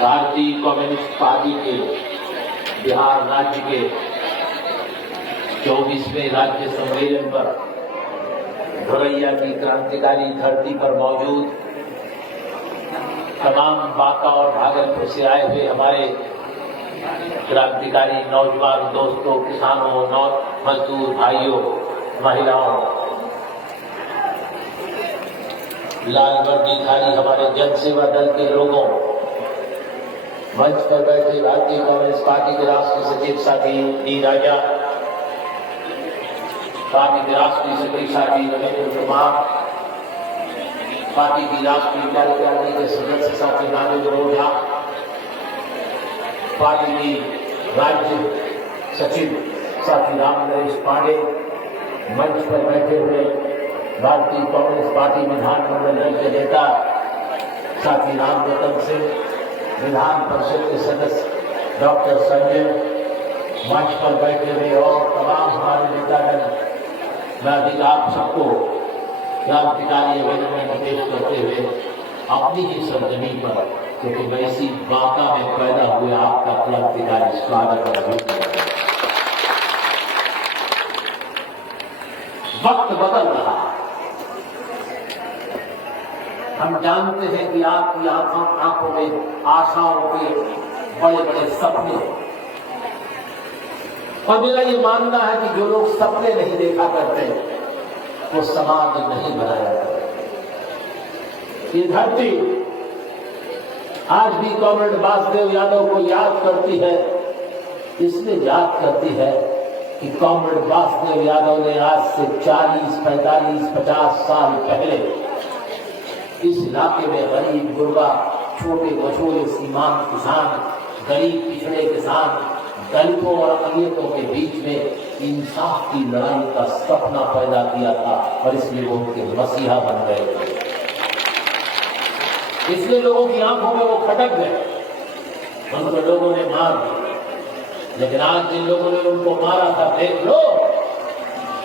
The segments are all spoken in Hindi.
भारतीय कम्युनिस्ट पार्टी के बिहार राज्य के 24वें राज्य सम्मेलन पर धोरैया की क्रांतिकारी धरती पर मौजूद तमाम बांका और भागलपुर से आए हुए हमारे क्रांतिकारी नौजवान दोस्तों, किसानों, मजदूर भाइयों, महिलाओं, लाल वर्दीधारी हमारे जनसेवा दल के लोगों, मंच पर बैठे भारतीय कम्युनिस्ट पार्टी के राष्ट्रीय सचिव साथी डी राजा, पार्टी के राष्ट्रीय सेक्रेटरी साथी रमेंद्र कुमार, पार्टी की राष्ट्रीय कार्यकारिणी के सदस्य साथी नागेंद्र ओझा, पार्टी की राज्य सचिव साथी राम नरेश पांडे, मंच पर बैठे हुए भारतीय कम्युनिस्ट पार्टी विधानमंडल दल के नेता साथी राम रतन सिंह, विधान परिषद के सदस्य डॉक्टर संजय, मंच पर बैठे हुए और तमाम हमारे नेतागण, मैं अधिक आप सबको क्रांतिकारी अभिनंदन पेश करते हुए अपनी ही सरजमी पर, क्योंकि मैं इसी बांका में पैदा हुए, आपका क्रांतिकारी स्वागत और अभिनंदन। वक्त बदल रहा है। हम जानते हैं कि आपकी आंखों में आशाओं के बड़े बड़े सपने, और मेरा ये मानना है कि जो लोग सपने नहीं देखा करते वो समाज नहीं बनाया करते। ये धरती आज भी कॉमरेड वासुदेव यादव को याद करती है, इसलिए याद करती है कि कॉमरेड वासुदेव यादव ने आज से 40, 45, 50 साल पहले इस इलाके में गरीब गुरबा, छोटे मछोले सीमांत किसान, गरीब पिछड़े किसान, दलितों और अकलियतों के बीच में इंसाफ की लड़ाई का सपना पैदा किया था, और इसलिए वो उनके मसीहा बन गए थे। इसलिए लोगों की आंखों में वो खटक गए, उनको लोगों ने मार दिया। लेकिन आज जिन लोगों ने उनको मारा था, देख लो,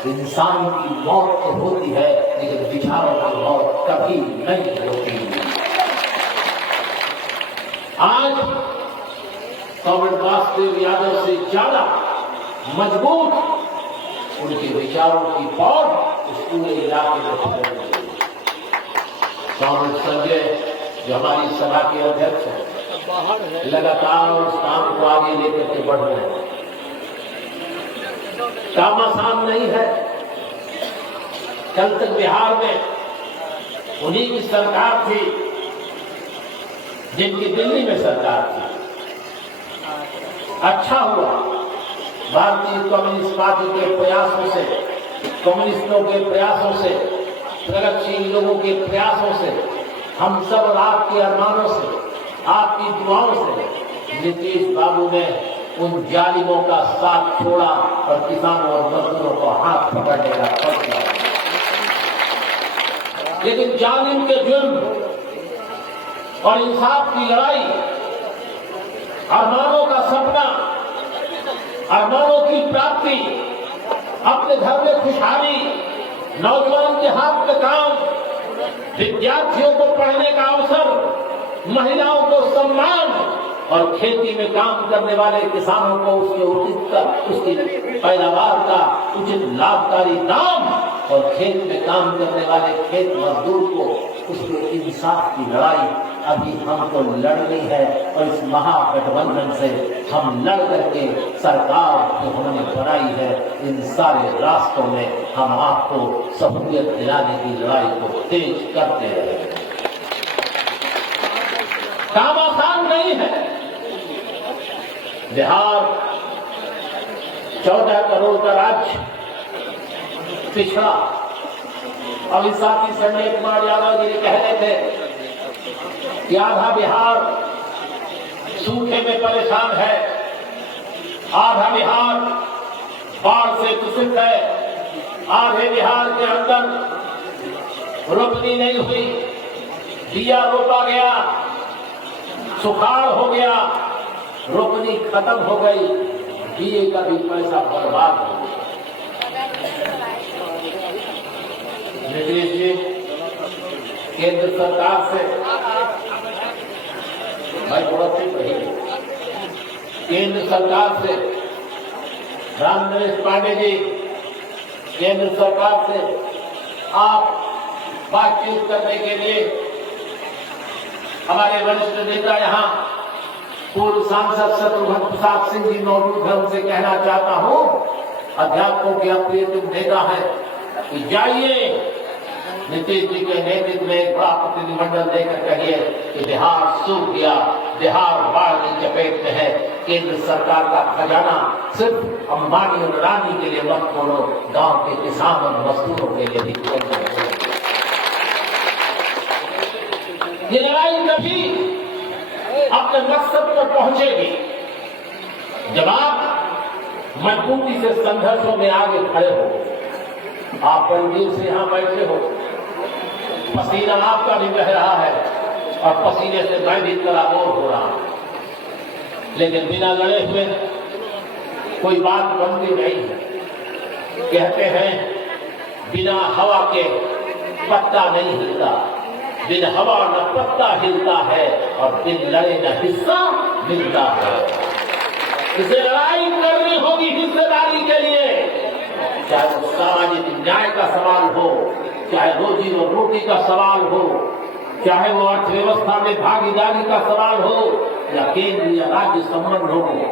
इंसान की मौत तो होती है लेकिन विचारों की मौत कभी नहीं होती। आज कॉमरेड वासुदेव यादव से ज्यादा मजबूत उनके विचारों की पौध इस पूरे इलाके में फैल गई। कॉमरेड संजय, जो हमारी सभा के अध्यक्ष हैं, लगातार उस काम को आगे लेकर के बढ़ रहे हैं। काम आसान नहीं है। कल तक बिहार में उन्हीं की सरकार थी जिनकी दिल्ली में सरकार थी। अच्छा हुआ भारतीय कम्युनिस्ट पार्टी के प्रयासों से, कम्युनिस्टों के प्रयासों से, प्रगतिशील लोगों के प्रयासों से, हम सब और आपके अरमानों से, आपकी दुआओं से नीतीश बाबू ने उन जालिमों का साथ छोड़ा और किसानों और मजदूरों को हाथ पकड़ने का फैसला। लेकिन जालिम के जुर्म और इंसाफ की लड़ाई, अरमानों का सपना, अरमानों की प्राप्ति, अपने घर में खुशहाली, नौजवान के हाथ में काम, विद्यार्थियों को पढ़ने का अवसर, महिलाओं को सम्मान और खेती में काम करने वाले किसानों को उसकी पैदावार का उचित लाभकारी दाम, और खेत में काम करने वाले खेत मजदूर को उसके इंसाफ की लड़ाई अभी हमको लड़नी है। और इस महागठबंधन से हम लड़ करके सरकार जो हमने बनाई है, इन सारे रास्तों में हम आपको सहूलियत दिलाने की लड़ाई को तेज करते रहे। काम आसान नहीं है। बिहार 14 करोड़ का राज्य, पिछड़ा। अभी साथी संजय कुमार यादव जी कह रहे थे कि आधा बिहार सूखे में परेशान है, आधा बिहार बाढ़ से ग्रसित है, आधे बिहार के अंदर रोपनी नहीं हुई, बिया रोपा गया, सुखाड़ हो गया, रोपनी खत्म हो गई, बीए का भी पैसा बर्बाद हो गया। नीतीश जी केंद्र सरकार से भाई थोड़ा चुप रहिए। केंद्र सरकार से रामनरेश पांडे जी, केंद्र सरकार से आप बातचीत करने के लिए हमारे वरिष्ठ नेता यहाँ पूर्व सांसद शत्रुघ्न प्रसाद सिंह जी मौजूद है। उनसे कहना चाहता हूँ, अध्यापकों के अप्रियतम नेता है, कि जाइए नीतीश जी के नेतृत्व में एक बड़ा प्रतिनिधिमंडल देकर कहिए कि बिहार सूख गया, बिहार बाढ़ की चपेट में है, केंद्र सरकार का खजाना सिर्फ अंबानी और अडानी के लिए मत खोलो, गांव के किसान और मजदूरों के लिए भी खोलो। ये लड़ाई कभी अपने मकसद पर पहुंचेगी जब आप मजबूती से संघर्षों में आगे खड़े हो। आप रणवीर से यहां बैठे हो, पसीना आपका भी बह रहा है और पसीने से मैं भी तराबोर हो रहा हूं, लेकिन बिना लड़े हुए कोई बात बनती नहीं है। कहते हैं बिना हवा के पत्ता नहीं हिलता, बिन हवा न पत्ता हिलता है और बिन लड़े न हिस्सा मिलता है। इसे लड़ाई करनी होगी हिस्सेदारी के लिए, चाहे वो सामाजिक न्याय का सवाल हो, चाहे रोजी और रोटी का सवाल हो, चाहे वो अर्थव्यवस्था में भागीदारी का सवाल हो या केंद्रीय राज्य संबंधों के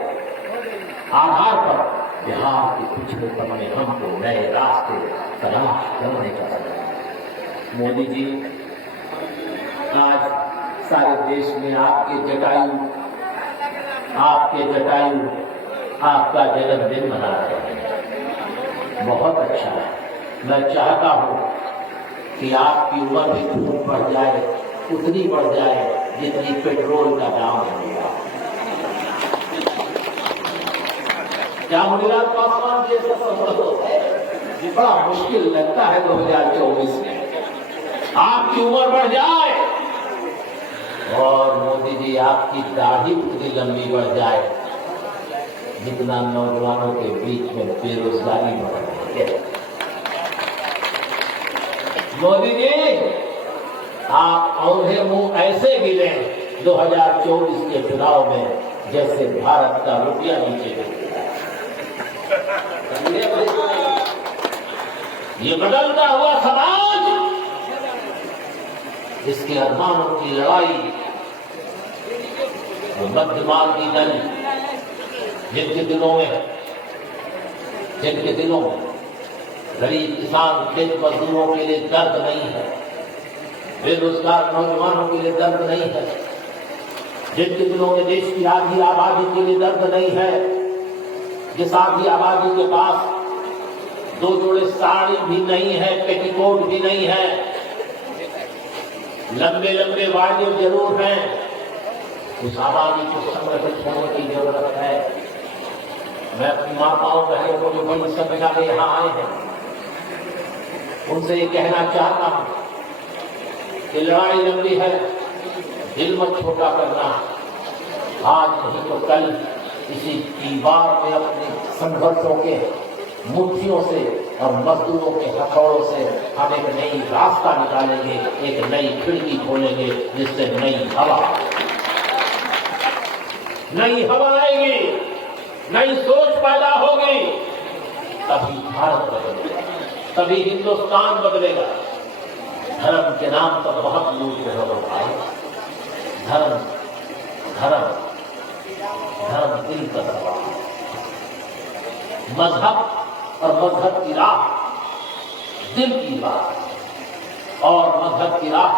आधार पर बिहार के पिछड़ेपन में हमको नए रास्ते तलाश करने का समय। मोदी जी, आज सारे देश में आपके जटायु आपका जन्मदिन मना रहे हैं। बहुत अच्छा है। मैं चाहता हूं कि आपकी उम्र भी खूब बढ़ जाए, उतनी बढ़ जाए जितनी पेट्रोल का दाम होगा। क्या मुनिलाल पासवान जैसा संभव है? बड़ा मुश्किल लगता है 2024 में आपकी उम्र बढ़ जाए और मोदी जी आपकी दाढ़ी उतनी लंबी बढ़ जाए जितना नौजवानों के बीच में बेरोजगारी बढ़ रही है। मोदी जी, आप औंधे मुंह ऐसे गिरे 2024 के चुनाव में जैसे भारत का रुपया नीचे गिर गया। ये बदलता हुआ समाज, इसके अरमानों की लड़ाई, वो मध्यमाल की दल जिनके दिलों में गरीब किसान खेत मजदूरों के लिए दर्द नहीं है, बेरोजगार नौजवानों के लिए दर्द नहीं है, जिनके दिलों में देश की आधी आबादी के लिए दर्द नहीं है, जिस आधी आबादी के पास 2 जोड़े साड़ी भी नहीं है, पेटीकोट भी नहीं है, लंबे लंबे वादे जरूर हैं, उस आबादी को संगठित होने की जरूरत है। मैं अपनी माताओं बहनों को जो बड़ी संख्या में यहाँ आए हैं उनसे ये कहना चाहता हूं कि लड़ाई लंबी है, दिल मत छोटा करना। आज नहीं तो कल इसी दीवार में अपने संघर्षों के मुट्ठियों से और मजदूरों के हथौड़ों से हम एक नई रास्ता निकालेंगे, एक नई खिड़की खोलेंगे जिससे नई हवा आएगी, नई सोच पैदा होगी, तभी भारत बदलेगा, तभी हिंदुस्तान बदलेगा। धर्म के नाम पर बहुत लूट रहे हो भाई। धर्म दिल का सवाल है। मजहब और मजहब की राह दिल की बात और मजहब की राह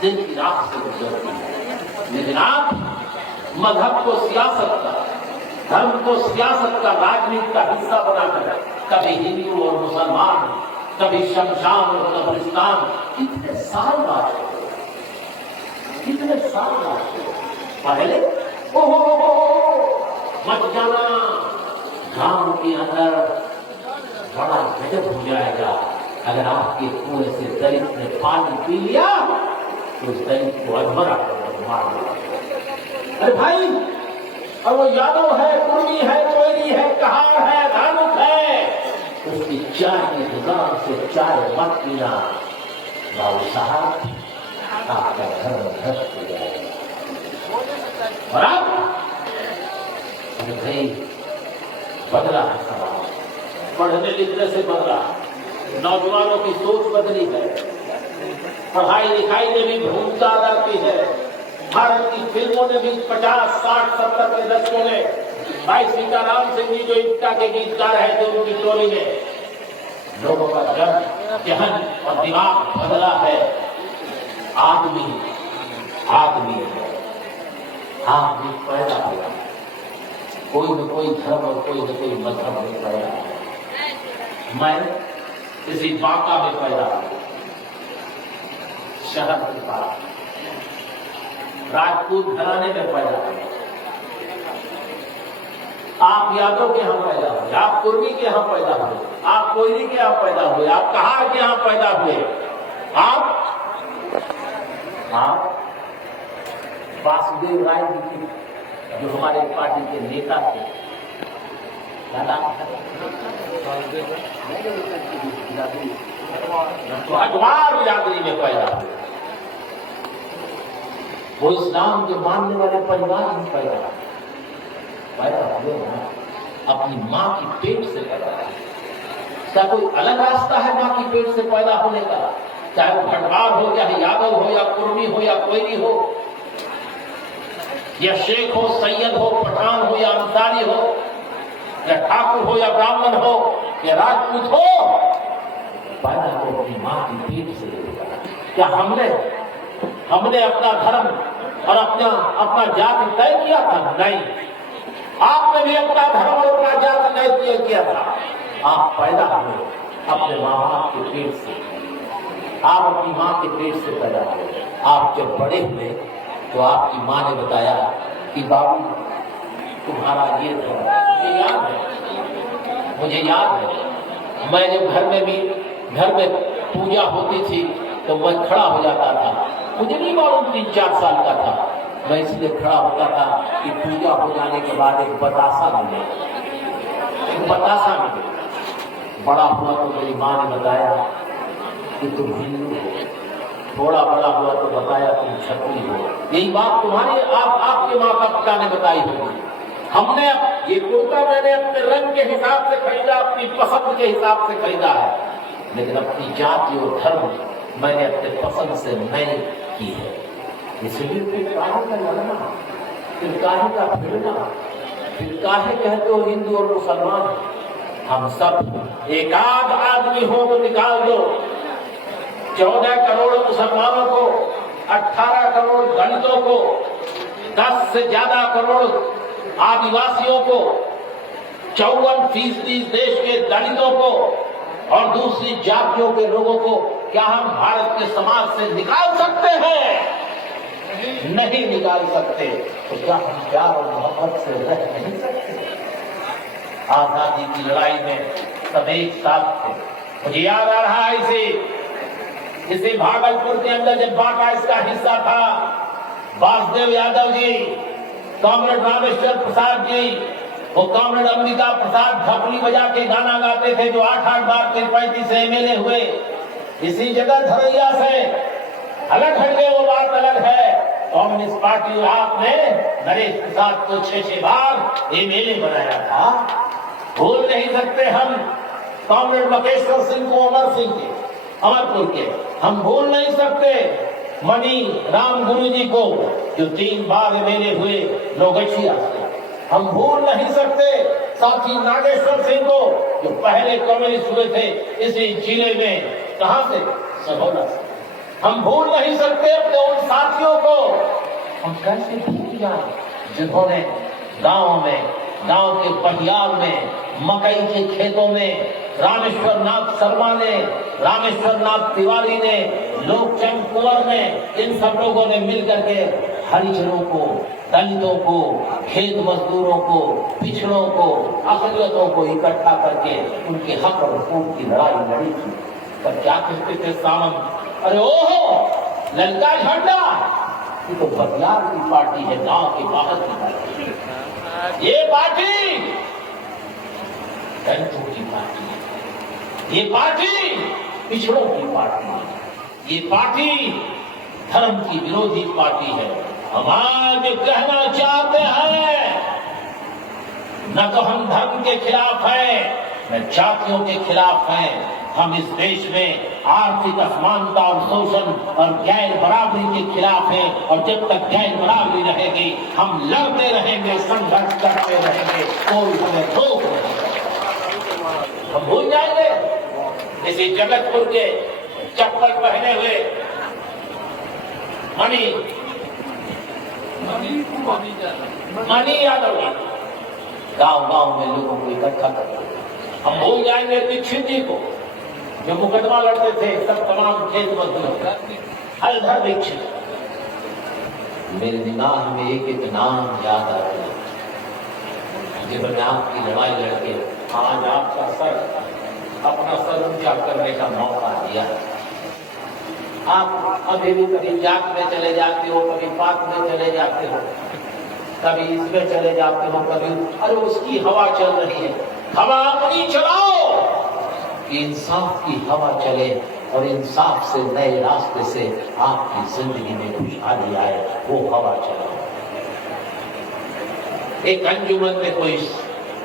दिल की राह से गुजरती है। लेकिन आप मजहब को सियासत का, धर्म को सियासत का, राजनीति का हिस्सा बनाकर कभी हिंदू और मुसलमान, कभी शमशान और कब्रिस्तान, कितने साल बाद पहले मत जाना, गांव के अंदर बड़ा गजब हो जाएगा अगर आपके कुएं से दलित ने पानी पी लिया तो उस दलित को अधमरा कर मार दिया। अरे भाई, और वो यादव है, कुर्मी है, कोयरी है, कहार है, धानुक है, उसकी चाय की दुकान से चाय मत पीना। बाबू साहब, आपका धर्म भ्रष्ट हो जाएगा। और अब भाई बदला है समाज, पढ़ने लिखने से बदला, नौजवानों की सोच बदली है, पढ़ाई लिखाई में भी भूमिका अदा की है। भारत की फिल्मों ने भी 50, 60, 70 के दशकों में भाई सीताराम सिंह जी जो इफ्ता के गीतकार है, जो उनकी टोली में लोगों का जहन और दिमाग बदला है। आदमी आदमी आदमी पैदा हुआ, कोई न कोई धर्म और कोई न कोई मजहब में पैदा हुआ। मैं किसी बांका में पैदा हुआ, शहर के पास राजपूत घराने में पैदा हुआ। आप यादव के यहां पैदा हुए, आप कुर्मी के यहां पैदा हुए, आप कोयली के यहां पैदा हुए, आप कहार के यहां पैदा हुए, आप वासुदेव राय जी जो हमारे पार्टी के नेता थे, तो अखबार बिरादरी में पैदा हुए। वो इस्लाम के मानने वाले परिवार में पैदा हुए ना, अपनी माँ की पेट से पैदा हुए। क्या कोई अलग रास्ता है माँ की पेट से पैदा होने का? चाहे वो भटवार हो, चाहे यादव हो, या कुर्मी हो, या कोयली हो, या शेख हो, सैयद हो, पठान हो, या अंसारी हो, या ठाकुर हो, या ब्राह्मण हो, या राजपूत हो, पैदा तो अपनी माँ की पेट से होगा। क्या हमने अपना धर्म और अपना जाति तय किया था? नहीं। आपने भी अपना धर्म और अपना जाति तय किया था। आप पैदा हुए अपने माँ बाप के पेट से, आप अपनी माँ के पेट से पैदा हुए। आप जब बड़े हुए तो आपकी माँ ने बताया कि बाबू तुम्हारा ये धर्म है। मुझे याद है मैं जब घर में पूजा होती थी तो मैं खड़ा हो जाता था। मुझे नहीं मालूम 3-4 साल का था, मैं इसलिए खड़ा होता था कि पूजा हो जाने के बाद एक बतासा मिले। बड़ा हुआ तो मेरी माँ ने बताया कि तुम हिंदू हो, थोड़ा बड़ा हुआ तो बताया तुम क्षत्रिय हो। यही बात तुम्हारी आपके माता पिता ने बताई होगी। हमने ये कुर्ता मैंने अपने रंग के हिसाब से खरीदा, अपनी पसंद के हिसाब से खरीदा है, लेकिन अपनी जाति और धर्म मैंने अपने पसंद से नहीं की है। इसलिए फिर काहे का लड़ना, फिर काहे का फिरना, फिर काहे कहते हो हिंदू और मुसलमान? हम सब एक आदमी हो तो निकाल दो। 14 करोड़ मुसलमानों को, 18 करोड़ दलितों को, 10 से ज्यादा करोड़ आदिवासियों को, 54% देश के दलितों को और दूसरी जातियों के लोगों को क्या हम भारत के समाज से निकाल सकते हैं? नहीं निकाल सकते। तो क्या हम प्यार और मोहब्बत से रह नहीं सकते? आजादी की लड़ाई में सब एक साथ थे। मुझे याद आ रहा है इसे भागलपुर के अंदर जब बांका इसका हिस्सा था, वासुदेव यादव जी, कॉमरेड रामेश्वर प्रसाद जी, वो कॉमरेड अंबिका प्रसाद ढपली बजा के गाना गाते थे, जो 8-8 बार 35 से एमएलए हुए। इसी जगह धरैया से अलग हट गए, वो बात अलग है। कम्युनिस्ट पार्टी आपने नरेश प्रसाद को 6 बार एमएलए बनाया था। भूल नहीं सकते हम कॉमरेड मकेश्वर सिंह को, अमर सिंह के, अमरपुर के। हम भूल नहीं सकते मणि राम गुरु जी को, जो 3 बार एमएलए हुए लोगछिया से। हम भूल नहीं सकते साथी नागेश्वर सिंह को, जो पहले कम्युनिस्ट हुए थे इसी जिले में। कहां से? सहोला से। हम भूल नहीं सकते अपने उन साथियों को। हम कैसे भूल जाए जिन्होंने गांव के बहियाल में, मकई के खेतों में रामेश्वर नाथ शर्मा ने, रामेश्वर नाथ तिवारी ने, लोकचंद कुंवर ने, इन सब लोगों ने मिलकर के हरिजनों को, दलितों को, खेत मजदूरों को, पिछड़ों को, अकलियतों को इकट्ठा करके उनके हक और हुकूक की लड़ाई लड़ी थी। पर क्या कहते थे सामंत? अरे ओहो, ललका झंडा, ये तो बदलाव की पार्टी है, गांव के बाहर की पार्टी। ये पार्टी दलितों की पार्टी है, ये पार्टी पिछड़ों की पार्टी है, ये पार्टी धर्म की विरोधी पार्टी है। हम आज कहना चाहते हैं, न तो हम धर्म के खिलाफ हैं, न जातियों के खिलाफ हैं। हम इस देश में आर्थिक असमानता और शोषण और गैर बराबरी के खिलाफ हैं, और जब तक गैर बराबरी रहेगी हम लड़ते रहेंगे, संघर्ष करते रहेंगे, कोई हमें रोक नहीं। हम भूल जाएंगे इसी जगतपुर के चप्पल पहने हुए मनी यादव गांव गांव में लोगों को इकट्ठा करते। हम भूल जाएंगे दीक्षित जी को जो मुकदमा लड़ते थे, सब तमाम खेत मजदूर हलधर दीक्षित। मेरे दिमाग में एक एक नाम याद आ गया। जब आपकी लड़ाई लड़के आज आपका सर अपना सर ऊंचा करने का मौका दिया। आप अभी भी कभी जाग में चले जाते हो, कभी पाक में चले जाते हो, कभी इसमें चले जाते हो, कभी अरे उसकी हवा चल रही है। हवा अपनी चलाओ कि इंसाफ की हवा चले और इंसाफ से नए रास्ते से आपकी जिंदगी में खुशहाली आए, वो हवा चलाओ। एक अंजुमन में कोई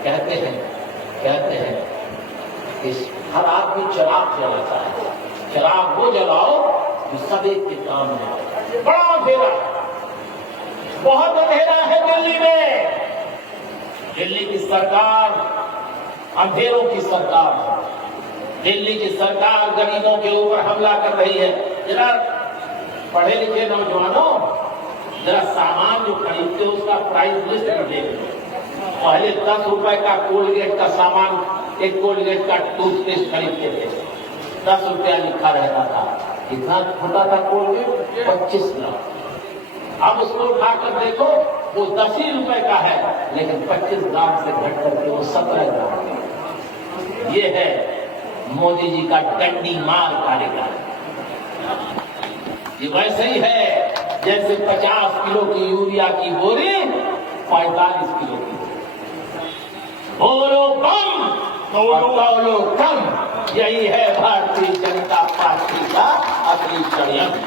कहते हैं इस हर आदमी चिराग जलाता है, चिराग वो जलाओ जो सभी के काम में। बड़ा अंधेरा, बहुत अंधेरा है दिल्ली में। दिल्ली की सरकार अंधेरों की सरकार है। दिल्ली की सरकार गरीबों के ऊपर हमला कर रही है। जरा पढ़े लिखे नौजवानों, जरा सामान जो खरीदते हो उसका प्राइस लिस्ट कर देखो। पहले 10 रुपए का कोलगेट का सामान, एक कोलगेट का टूथपेस्ट खरीदते थे, 10 रुपया लिखा रहता था। इतना छोटा था कोलगेट, 25 ग्राम। अब उसको उठाकर देखो, वो 10 ही रुपए का है, लेकिन 25 ग्राम से घट करके वो 17 ग्राम। ये है मोदी जी का डंडी मार कार्यक्रम। ये वैसे ही है जैसे 50 किलो की यूरिया की बोरी 45 किलो की। बोलो कम और बोलो कम, यही है भारतीय जनता पार्टी का असली षड्यंत्र।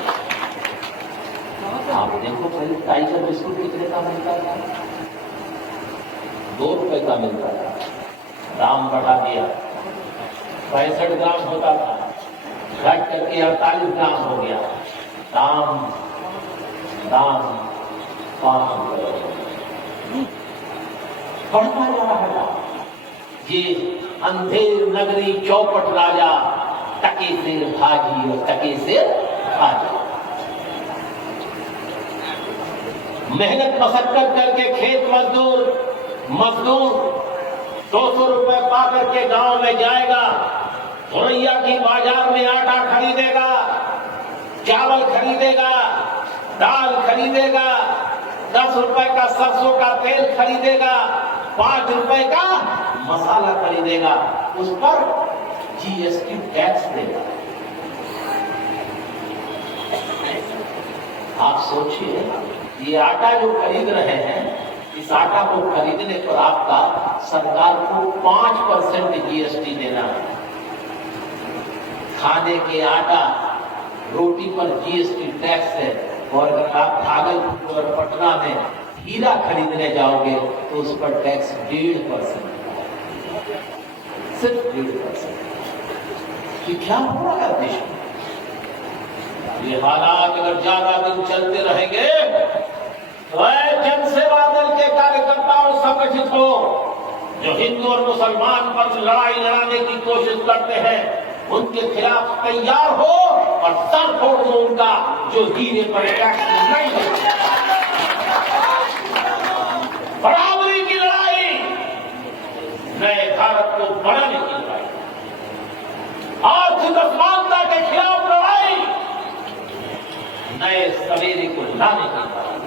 आप देखो पहले टाइगर बिस्कुट कितने का मिलता था? 2 रुपए का मिलता था, दाम बढ़ा दिया, 65 ग्राम होता था, घट करके 48 ग्राम हो गया। दाम 5 बढ़ता जा रहा है। ये अंधेर नगरी चौपट राजा, टके से भाजी और टके से भाजी। मेहनत मशक्कत करके खेत मजदूर 200 रुपए पा करके गांव में जाएगा, धोरैया की बाजार में आटा खरीदेगा, चावल खरीदेगा, दाल खरीदेगा, 10 रुपए का सरसों का तेल खरीदेगा, 5 रुपए का मसाला खरीदेगा, उस पर जीएसटी टैक्स देगा। आप सोचिए, ये आटा जो खरीद रहे हैं, इस आटा को खरीदने पर आपका सरकार को 5% जीएसटी देना है। खाने के आटा, रोटी पर जीएसटी टैक्स है। और अगर आप भागलपुर और पटना में हीरा खरीदने जाओगे तो उस पर टैक्स 1.5%, सिर्फ 1.5%। ये क्या हो रहा है देश में? ये हालात अगर ज्यादा दिन चलते रहेंगे तो जनसेवा दल के कार्यकर्ताओं संगठित हो, जो हिंदू और मुसलमान पर लड़ाई लड़ाने की कोशिश करते हैं, उनके खिलाफ तैयार हो और सर फोड़ दो उनका, जो हीरे पर टैक्स नहीं देते। बराबरी की लड़ाई, नए भारत को बढ़ाने की लड़ाई, आर्थिक असमानता के खिलाफ लड़ाई, नए सवेरे को लाने की लड़ाई।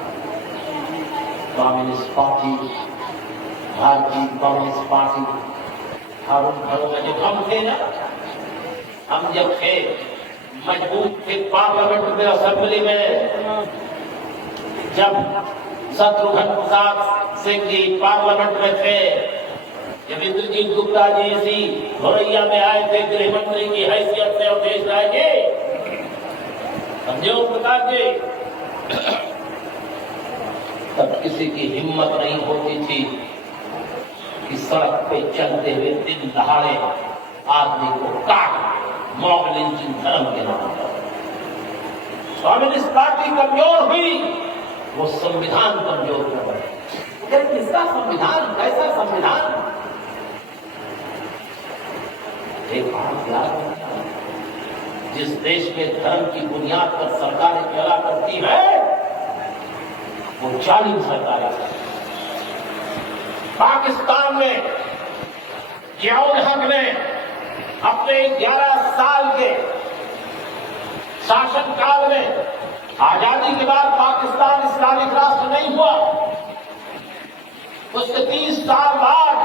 कम्युनिस्ट पार्टी, भारतीय कम्युनिस्ट पार्टी, हम घरों में जब हम थे ना, हम जब थे मजबूत थे पार्लियामेंट में, असेंबली में, जब शत्रुघ्न प्रसाद सिंह जी पार्लियामेंट में थे, जब इंद्रजीत गुप्ता जी इसी धोरैया में आए थे गृह मंत्री की हैसियत से, अवधेश राय जी, समझो प्रकाश जी, तब किसी की हिम्मत नहीं होती थी कि सड़क पे चलते हुए दिन दहाड़े आदमी को काट मॉब लिंचिंग धर्म के नाम पर। कम्युनिस्ट पार्टी कमजोर हुई, वो संविधान कमजोर कर रहे। किसका संविधान, कैसा संविधान? एक बात याद रखना, जिस देश में धर्म की बुनियाद पर सरकारें चला करती है वो जालिम सरकारें। पाकिस्तान में जियाउल हक ने अपने 11 साल के शासनकाल में, आजादी के बाद पाकिस्तान इस्लामिक राष्ट्र नहीं हुआ, उसके 30 साल बाद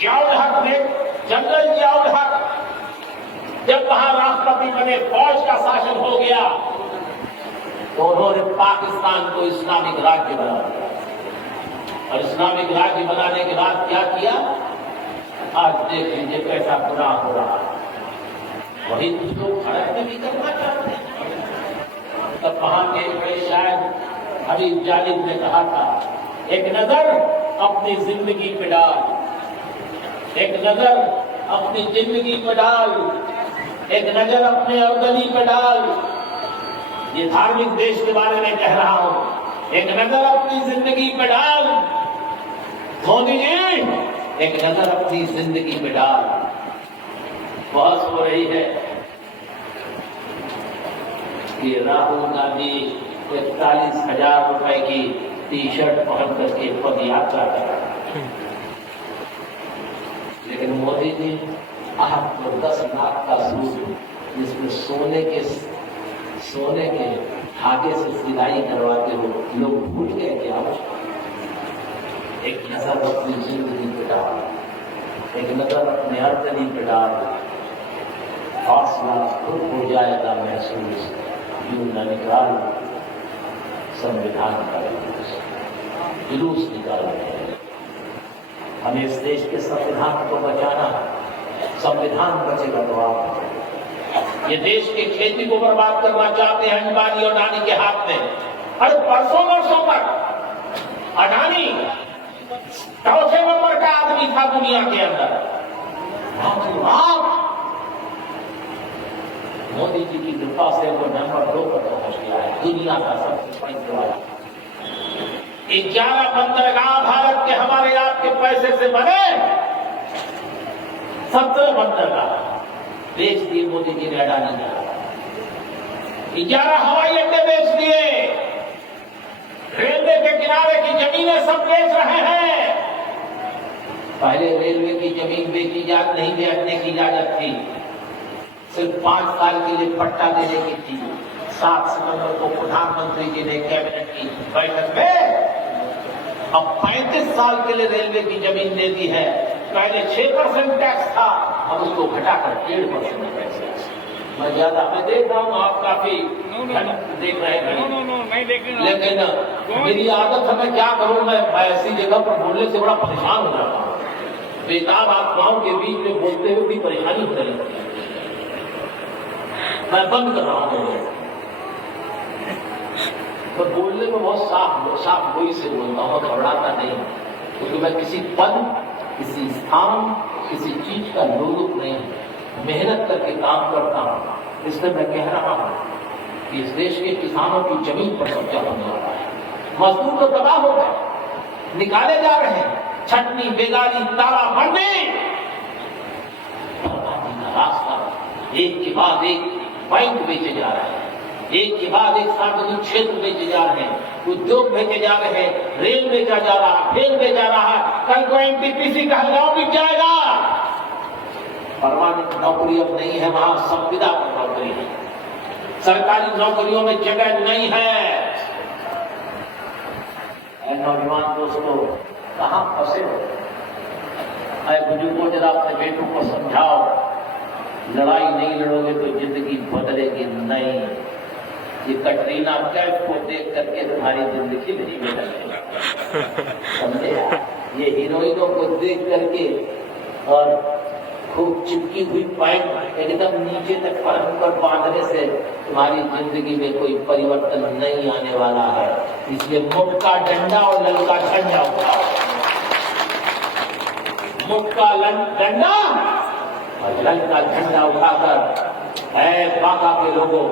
जियाउल हक ने, जनरल जियाउल हक जब वहां राष्ट्रपति बने, फौज का शासन हो गया, तो उन्होंने पाकिस्तान को इस्लामिक राज्य बना दिया। और इस्लामिक राज्य बनाने के बाद क्या किया, आज देख लीजिए कैसा गुनाह हो रहा है। वही कुछ लोग भारत में भी करना चाहते हैं। तब वहां के बड़े शायद हबीब जालिब ने कहा था, एक नजर अपनी जिंदगी पे डाल, एक नजर अपनी जिंदगी पे डाल, एक नजर अपने अर्दली पे डाल। ये धार्मिक देश के बारे में कह रहा हूं। एक नजर अपनी जिंदगी पे डाल मोदी जी, एक नजर अपनी जिंदगी पे डाल। बहस हो रही है कि राहुल गांधी 41,000 रुपए की टी शर्ट पहन करके पद यात्रा कर रहा है, लेकिन मोदी जी आपको 10 लाख का सूट जिसमें सोने के धागे से सिलाई करवाते हो, लोग भूल गए क्या? एक नजर अपनी जिंदगी पे डाल, एक नजर अपने अर्दली पे डाल, हौसला खुद हो जाएगा महसूस, यूं न निकाल संविधान का जुलूस निकाल रहे हैं। हमें इस देश के संविधान को बचाना है। संविधान बचेगा तो आप, ये देश की खेती को बर्बाद करना चाहते हैं अंबानी और अडानी के हाथ में। अरे वर्षों तक अडानी चौथे नंबर का आदमी था दुनिया के अंदर, आप मोदी जी की कृपा से वो नंबर 2 पर पहुंच गया है, दुनिया का सबसे बड़ी वाला। 11 बंदरगाह भारत के हमारे आपके पैसे से बने, 17 बंदरगाह बेच दिए मोदी जी ने, अडानी ने। 11 हवाई अड्डे बेच दिए, रेलवे के किनारे की जमीनें सब बेच रहे हैं। पहले रेलवे की जमीन बेची नहीं बेचने की इजाजत थी, सिर्फ 5 साल के लिए पट्टा देने की थी। 7 सितंबर को प्रधानमंत्री जी ने कैबिनेट की बैठक में अब 35 साल के लिए रेलवे की जमीन दे दी है। पहले 6% टैक्स था, अब उसको घटाकर 1.5% टैक्स। मैं ज्यादा मैं देख रहा हूँ, आप काफी देख रहे हैं, लेकिन मेरी आदत है, मैं क्या करूँ, मैं ऐसी जगह पर बोलने से बड़ा परेशान हो जाता हूँ। बेताब आत्माओं के बीच में बोलते हुए भी परेशानी हो रही है। मैं बंद कर रहा हूँ, तो बोलने में बहुत साफ गोई से बोलता हूँ, घबराता नहीं, क्योंकि मैं किसी पद, किसी स्थान, किसी चीज का लोलुप नहीं, मेहनत करके काम करता हूँ। इसलिए मैं कह रहा हूँ कि इस देश के किसानों की जमीन पर कब्जा होने वाला है। मजदूर तो तबाह हो गए, निकाले जा रहे हैं, छटनी, बेगारी, ताला बंदी, रास्ता एक के बाद एक बैंक बेचे जा रहे हैं, एक के बाद एक सार्वजनिक क्षेत्र बेचे जा रहे हैं, उद्योग बेचे जा रहे हैं, रेल बेचा जा रहा, फेल बेचा रहा, कल को एनटीपीसी का हलगांव बिक जाएगा। परमानेंट नौकरी अब नहीं है, वहां संविदा पर नौकरी है, सरकारी नौकरियों में जगह नहीं है। नौजवान दोस्तों, कहां फंसे हो? बुजुर्गों, जरा अपने बेटों को समझाओ, लड़ाई नहीं लड़ोगे तो जिंदगी बदलेगी नहीं। ये कटरीना कैफ को देख करके तुम्हारी जिंदगी नहीं बदलेगी, समझे? ये हीरोइनों को देख करके और खूब चिपकी हुई पैंट एकदम नीचे तक पर बांधने से तुम्हारी जिंदगी में कोई परिवर्तन नहीं आने वाला है। इसलिए मुख का डंडा और ललका झंडा उठाओ। मुख का डंडा और ललका झंडा उठाकर ऐ बांका के लोगों,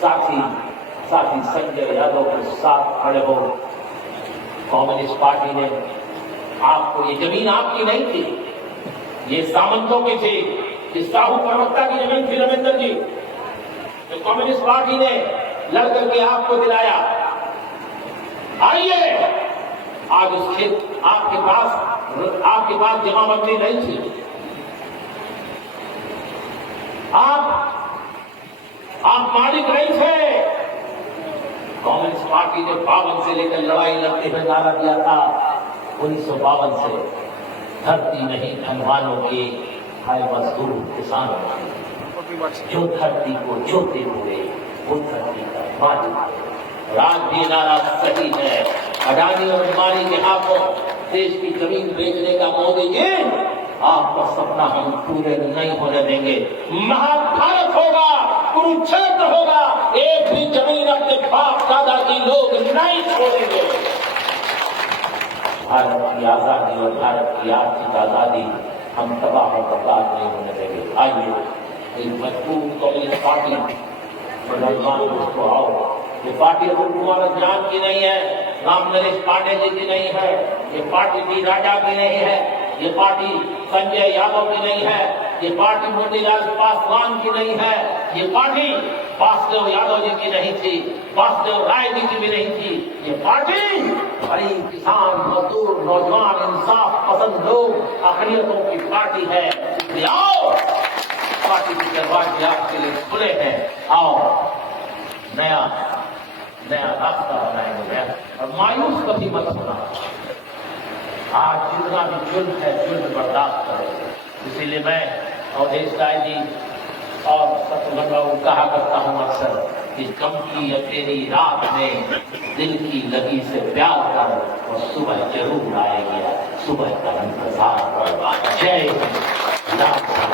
साथी संजय यादव के साथ खड़े हो। कम्युनिस्ट पार्टी ने आपको, ये जमीन आपकी नहीं थी, ये सामंतों की थी, इस साहू प्रवक्ता की जमीन थी रविंद्र जी, तो कम्युनिस्ट पार्टी ने लड़कर के आपको दिलाया। आइए, आज उस क्षेत्र आपके पास जमाबंदी नहीं थी, आप मालिक नहीं थे। कांग्रेस पार्टी ने 52 से लेकर लड़ाई लड़ते हुए नारा दिया था 1952 से, धरती नहीं धनवानों की, है मजदूर किसानों की, जो धरती को जोते हुए वो धरती का मालिक। आज भी नारा सही है। अडानी और अंबानी के हाथों देश की जमीन बेचने का मोदी जी आपका सपना हम पूरे नहीं होने देंगे। महाभारत होगा, कुरुक्षेत्र होगा, एक भी जमीन अपने बाप दादा की लोग नहीं छोड़ेंगे। भारत की आजादी और भारत की आर्थिक आजादी हम तबाह और बर्बाद नहीं होने देंगे। आइए, एक मजबूत कम्युनिस्ट पार्टी को आओ। ये पार्टी अब्दुल कुमार जान की नहीं है, राम नरेश पांडे जी की नहीं है, ये पार्टी डी राजा की नहीं है, ये पार्टी संजय यादव की नहीं है, ये पार्टी मोतीलाल पासवान की नहीं है, ये पार्टी वासुदेव यादव जी की नहीं थी, वासुदेव राय जी की भी नहीं थी। ये पार्टी गरीब, किसान, मजदूर, नौजवान, इंसाफ पसंद लोग, अकलियतों की पार्टी है। इसलिए आओ, पार्टी के दरवाजे आपके लिए खुले हैं। आओ, नया रास्ता बनाएंगे और मायूस कभी मत होना। आज जितना भी जुल्म है, जुल्म बर्दाश्त करें। इसीलिए मैं अवधेश राय जी और शत्रुघ्न बाबू कहा करता हूं अक्सर कि गम की अकेली रात में दिल की लगी से प्यार कर और सुबह जरूर आएगी, सुबह का इंतजार कर। जय हिंद।